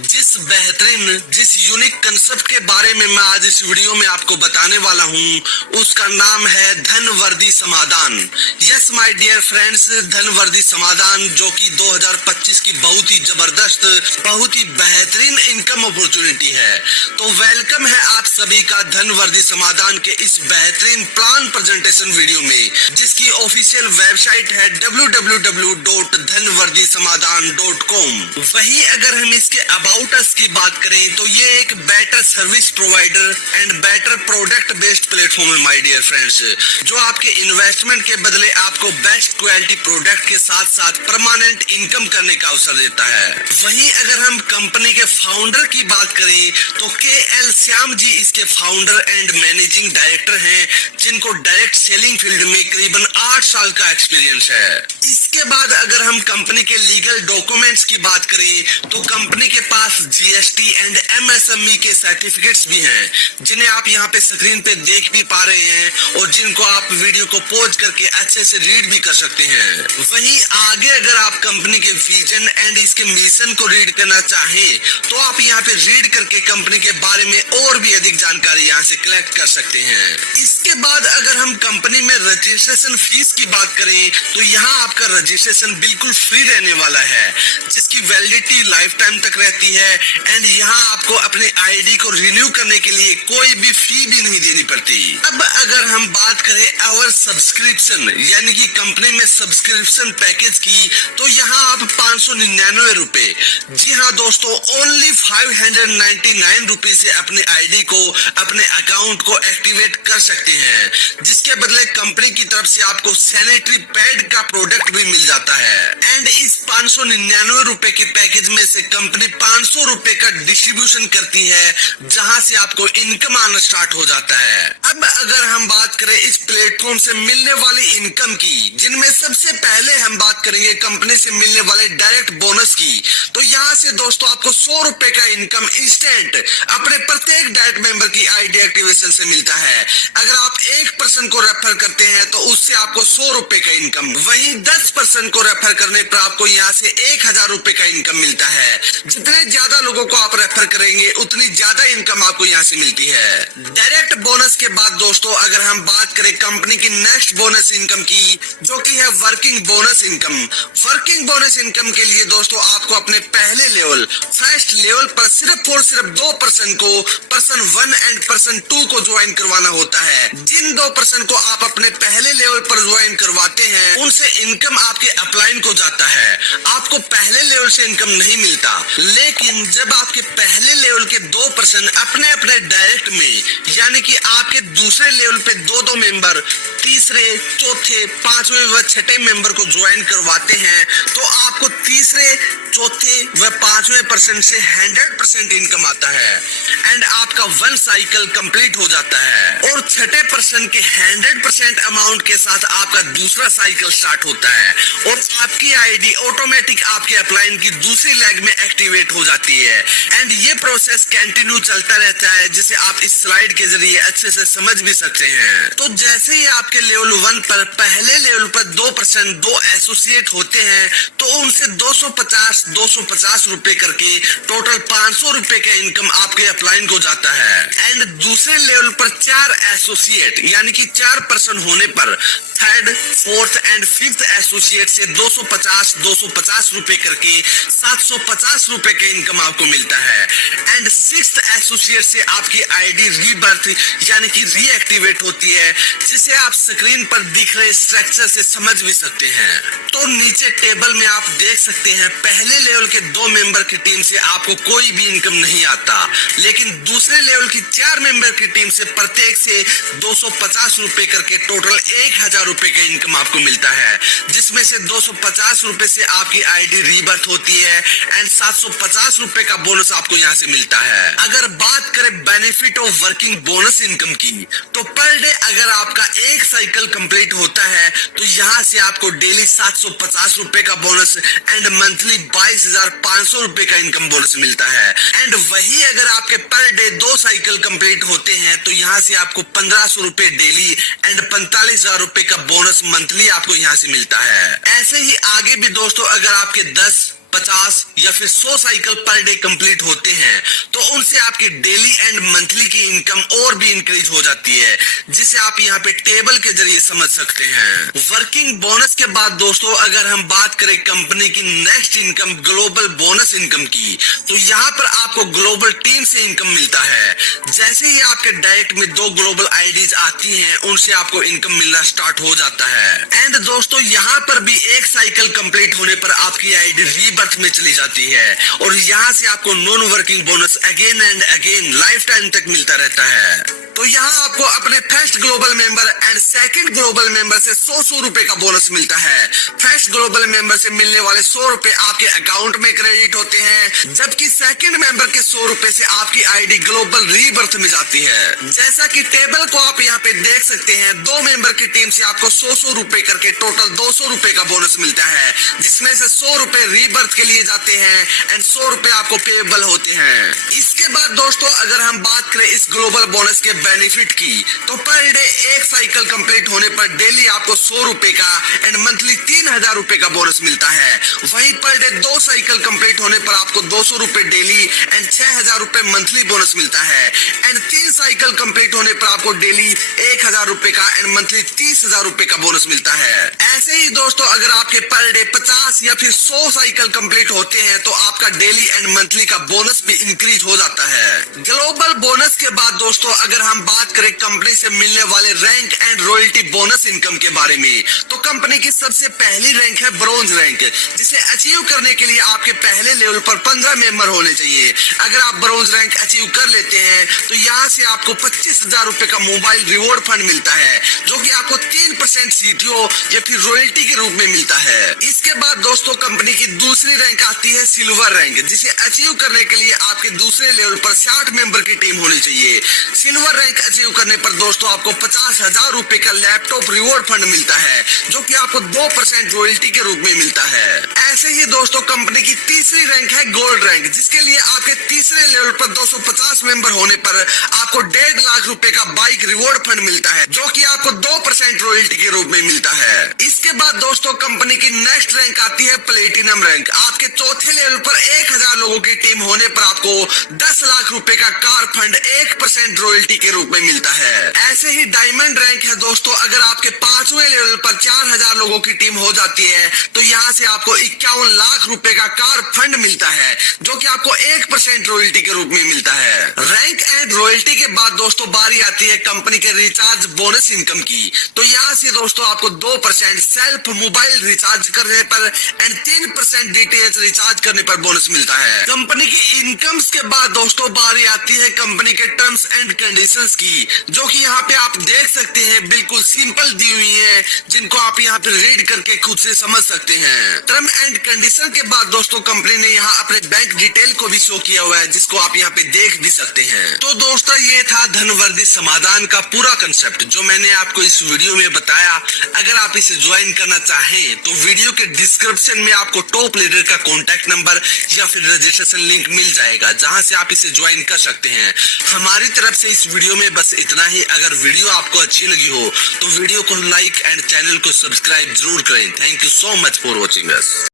जिस बेहतरीन जिस यूनिक कंसेप्ट के बारे में मैं आज इस वीडियो में आपको बताने वाला हूं, उसका नाम है धनवर्दी समाधान। यस माय डियर फ्रेंड्स, धनवर्दी समाधान जो कि 2025 की बहुत ही जबरदस्त, बहुत ही बेहतरीन इनकम अपॉर्चुनिटी है। तो वेलकम है आप सभी का धनवर्दी समाधान के इस बेहतरीन प्लान प्रेजेंटेशन वीडियो में, जिसकी ऑफिशियल वेबसाइट है www.dhanvardisamadhan.com। वहीं अगर हम इसके अबाउट अस की बात करें तो ये एक better service provider and better product based platform है माय डियर फ्रेंड्स, जो आपके इन्वेस्टमेंट के बदले आपको बेस्ट क्वालिटी प्रोडक्ट के साथ साथ परमानेंट इनकम करने का अवसर देता है। वहीं अगर हम कंपनी के फाउंडर की बात करें तो KL श्याम जी इसके फाउंडर एंड मैनेजिंग डायरेक्टर हैं, जिनको डायरेक्ट सेलिंग फील्ड में करीबन 8 साल का एक्सपीरियंस है। इसके बाद अगर हम कंपनी के लीगल डॉक्यूमेंट्स की बात करें तो कंपनी के पास GST एंड MSME के सर्टिफिकेट्स भी हैं, जिन्हें आप यहाँ पे स्क्रीन पे देख भी पा रहे हैं और जिनको आप वीडियो को पॉज करके अच्छे से रीड भी कर सकते हैं। वहीं आगे अगर आप कंपनी के विजन एंड इसके मिशन को रीड करना चाहें तो आप यहाँ पे रीड करके कंपनी के बारे में और भी अधिक जानकारी यहाँ से कलेक्ट कर सकते हैं। इसके बाद अगर हम कंपनी में रजिस्ट्रेशन फीस की बात करें तो यहाँ आपका रजिस्ट्रेशन बिल्कुल फ्री रहने वाला है, जिसकी वैलिडिटी लाइफ टाइम तक रहती है एंड यहाँ आपको अपने ID को रिन्यू करने के लिए कोई भी फी भी नहीं देनी पड़ती। अब अगर हम बात करें आवर सब्सक्रिप्शन यानी कि कंपनी में सब्सक्रिप्शन पैकेज की, तो यहाँ आप 599 रुपए, जी हाँ दोस्तों, ओनली 599 रुपए से अपने ID को, अपने अकाउंट को एक्टिवेट कर सकते हैं, जिसके बदले कंपनी की तरफ से आपको सैनिटरी पैड का प्रोडक्ट भी मिल जाता है। एंड इस 599 रुपए के पैकेज में से कंपनी 500 रुपए का डिस्ट्रीब्यूशन करती है, जहां से आपको इनकम आना स्टार्ट हो जाता है। अब अगर हम बात करें इस प्लेटफॉर्म से मिलने वाली इनकम की, जिनमें सबसे पहले हम बात करेंगे कंपनी से मिलने वाले डायरेक्ट बोनस की, तो यहाँ से दोस्तों आपको 100 रुपए का इनकम इंस्टेंट अपने प्रत्येक डायरेक्ट मेंबर की ID एक्टिवेशन से मिलता है। अगर आप 1% को रेफर करते हैं तो उससे आपको 100 रुपए का इनकम, वहीं 10% को रेफर करने पर आपको यहाँ से 1000 रुपए का इनकम मिलता है। जितने ज्यादा लोगों को आप रेफर करेंगे उतनी ज्यादा इनकम आपको यहाँ से मिलती है। डायरेक्ट बोनस के बाद दोस्तों अगर हम बात करें कंपनी की नेक्स्ट बोनस इनकम की, जो की है working bonus income. Working bonus income के लिए दोस्तों आपको अपने पहले लेवल, फर्स्ट लेवल पर सिर्फ और सिर्फ 2% को पर्सन 1 एंड पर्सन 2 को ज्वाइन करवाना होता है। जिन 2% को आप अपने पहले लेवल पर ज्वाइन करवाते हैं उनसे इनकम आपके अपलाइन को जाता है। आपको पहले लेवल से इनकम नहीं मिलता, लेकिन जब आपके पहले लेवल के 2% अपने अपने डायरेक्ट में, यानी कि आपके दूसरे लेवल पे 2 मेंबर तीसरे, चौथे, पांचवें व छठे मेंबर को ज्वाइन करवाते हैं, तो आपको तीसरे, चौथे व पांचवें पर्सन से 100% इनकम आता है एंड आपका 1 साइकिल कंप्लीट हो जाता है। और छठे पर्सन के 100% अमाउंट के साथ आपका दूसरा साइकिल स्टार्ट होता है और आपकी ID ऑटोमेटिक आपके अपलाइन की दूसरी लेग में एक्टिवेट हो जाती है एंड ये प्रोसेस कंटिन्यू चलता रहता है, जिसे आप इस स्लाइड के जरिए अच्छे से समझ भी सकते हैं। तो जैसे ही आपके लेवल 1 पर पहले लेवल पर 2% 2 एसोसिएट होते हैं तो उनसे 250 रुपए करके टोटल 500 रुपए का इनकम आपके अपलाइन को जाता है। एंड दूसरे लेवल पर 4 एसोसिएट यानी कि 4% होने पर third, fourth and fifth associate से 250 रुपए करके 750 रुपए का इनकम आपको मिलता है। एंड सिक्स्थ एसोसिएट से आपकी ID रीबर्थ यानी कि रीएक्टिवेट होती है, जिसे आप स्क्रीन पर दिख रहे स्ट्रक्चर से समझ भी सकते हैं। तो नीचे टेबल में आप देख सकते हैं पहले लेवल के 2 मेंबर की टीम से आपको कोई भी इनकम नहीं आता, लेकिन दूसरे लेवल की 4 मेंबर की टीम से प्रत्येक से 250 रुपए करके टोटल 1000 रुपए का इनकम आपको मिलता है, जिसमें से 250 रुपए से आपकी ID रीबर्थ होती है एंड 750 रुपए का बोनस आपको यहाँ से मिलता है। अगर बात करें benefit of working bonus income की, तो पर डे अगर आपका एक साइकिल कंप्लीट होता है तो यहाँ से आपको डेली 750 रुपए का बोनस एंड मंथली 22,500 रुपए का इनकम बोनस मिलता है। एंड वही अगर आपके पर डे 2 साइकिल कंप्लीट होते हैं तो यहाँ से आपको 1500 रुपए डेली एंड 45,000 रुपए का बोनस मंथली आपको यहाँ से मिलता है। ऐसे ही आगे भी दोस्तों अगर आपके 10, 50 या फिर 100 साइकिल पर डे कंप्लीट होते हैं तो उनसे आपकी डेली एंड मंथली की इनकम और भी इंक्रीज हो जाती है, जिसे आप यहाँ पे टेबल के जरिए समझ सकते हैं। वर्किंग बोनस के बाद दोस्तों अगर हम बात करें कंपनी की next income global bonus income की, तो यहाँ पर आपको ग्लोबल टीम से इनकम मिलता है। जैसे ही आपके डायरेक्ट में 2 ग्लोबल आईडीज आती हैं उनसे आपको इनकम मिलना स्टार्ट हो जाता है। एंड दोस्तों यहाँ पर भी एक साइकिल कंप्लीट होने पर आपकी आईडी रीबर्थ में चली जाती है और यहाँ से आपको non working bonus again and again life time तक मिलता रहता है। तो यहाँ आपको अपने first global member and second global member से 100 रुपए का बोनस मिलता है। फर्स्ट ग्लोबल मेंबर से मिलने वाले 100 रुपए आपके अकाउंट में क्रेडिट होते हैं, जबकि सेकंड मेंबर के 100 रुपए से आपकी आईडी ग्लोबल रीबर्थ में जाती है। जैसा कि टेबल को आप यहाँ पे देख सकते हैं, 2 मेंबर की टीम से आपको 100 रुपए करके टोटल 200 रुपए का बोनस मिलता है, जिसमें से 100 रुपए रीबर्थ के लिए जाते हैं एंड 100 रुपए आपको पेएबल होते हैं। इसके बाद दोस्तों अगर हम बात करें इस ग्लोबल बोनस के बेनिफिट की, तो पर डे एक साइकिल कंप्लीट होने पर डेली आपको 100 रुपए का एंड मंथली 3000 रुपए का बोनस मिलता है। वहीं पर डे 2 साइकिल कंप्लीट होने पर आपको 200 रुपए डेली एंड 6000 रुपए मंथली बोनस मिलता है। एंड 3 साइकिल कंप्लीट होने पर आपको डेली 1000 रुपए का एंड मंथली 30,000 रुपए का बोनस मिलता है। ऐसे ही दोस्तों अगर आपके पर डे 50 या फिर 100 साइकिल कंप्लीट होते हैं तो आपका डेली एंड मंथली का बोनस भी इंक्रीज हो जाता है। ग्लोबल बोनस के बाद दोस्तों अगर हम बात करें कंपनी से मिलने वाले rank and royalty bonus income के बारे में, तो कंपनी की सबसे पहली रैंक है ब्रोंज रैंक, जिसे अचीव करने के लिए आपके पहले लेवल पर 15 मेंबर होने चाहिए। अगर आप ब्रोंज रैंक अचीव कर लेते हैं तो यहाँ से आपको 25,000 रुपए का मोबाइल रिवॉर्ड फंड मिलता है, जो कि आपको 3% सीटीओ या फिर रॉयल्टी के रूप में मिलता है। इसके बाद दोस्तों कंपनी की दूसरी रैंक आती है सिल्वर रैंक, जिसे अचीव करने के लिए आपके दूसरे लेवल पर 60 मेंबर की टीम होनी चाहिए। सिल्वर रैंक अचीव करने पर दोस्तों आपको 50,000 रुपए का लैपटॉप रिवॉर्ड फंड मिलता है, जो कि आपको 2% रॉयल्टी के रूप में मिलता है। ऐसे ही दोस्तों कंपनी की तीसरी रैंक है गोल्ड रैंक, जिसके लिए आपके तीसरे लेवल पर 250 मेंबर होने पर आपको 1.5 लाख रुपए का बाइक रिवॉर्ड फंड मिलता है, जो कि आपको 2% रॉयल्टी के रूप में मिलता है। इसके बाद दोस्तों कंपनी की नेक्स्ट रैंक आती है प्लेटिनम रैंक। आपके चौथे लेवल पर 1000 लोगों की टीम होने पर आपको 10 लाख रुपए का कार फंड 1% रॉयल्टी के रूप में मिलता है। ऐसे ही डायमंड रैंक है दोस्तों, अगर आपके 5वें लेवल पर 4000 लोगों की टीम हो जाती है तो यहाँ से आपको 51 लाख रुपए का कार फंड मिलता है, जो कि आपको 1% रॉयल्टी के रूप में मिलता है। रैंक एंड रॉयल्टी के बाद दोस्तों बारी आती है कंपनी के रिचार्ज बोनस इनकम की। तो यहाँ से दोस्तों आपको 2% सेल्फ मोबाइल रिचार्ज करने पर एंड 3% डीटीएच रिचार्ज करने पर बोनस मिलता है। कंपनी की इनकम्स के बाद दोस्तों बारी आती है कंपनी के टर्म्स एंड कंडीशंस की, जो कि यहाँ पे आप देख सकते हैं बिल्कुल सिंपल दी हुई है, जिनको आप यहाँ पे रीड करके खुद से समझ सकते हैं। टर्म एंड कंडीशन के बाद दोस्तों कंपनी ने यहाँ अपने बैंक डिटेल को भी शो किया हुआ है, जिसको आप यहाँ पे देख भी सकते हैं। तो दोस्तों ये था धनवर्धी समाधान का पूरा कंसेप्ट जो मैंने आपको इस वीडियो में बताया। अगर आप इसे ज्वाइन करना चाहें तो वीडियो के डिस्क्रिप्शन में आपको टॉप लीडर का कॉन्टैक्ट नंबर या फिर रजिस्ट्रेशन लिंक मिल जाएगा, जहां से आप इसे ज्वाइन कर सकते हैं। हमारी तरफ से इस वीडियो में बस इतना ही। अगर वीडियो आपको अच्छी लगी हो तो वीडियो को लाइक एंड चैनल को सब्सक्राइब जरूर करें। Thank you so much for watching us.